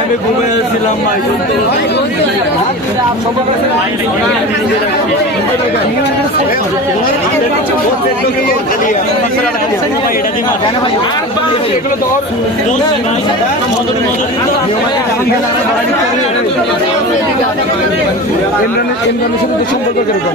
আমি ঘুমিয়েছিলাম ভাই ইমরানের সম্পর্ক কীরকম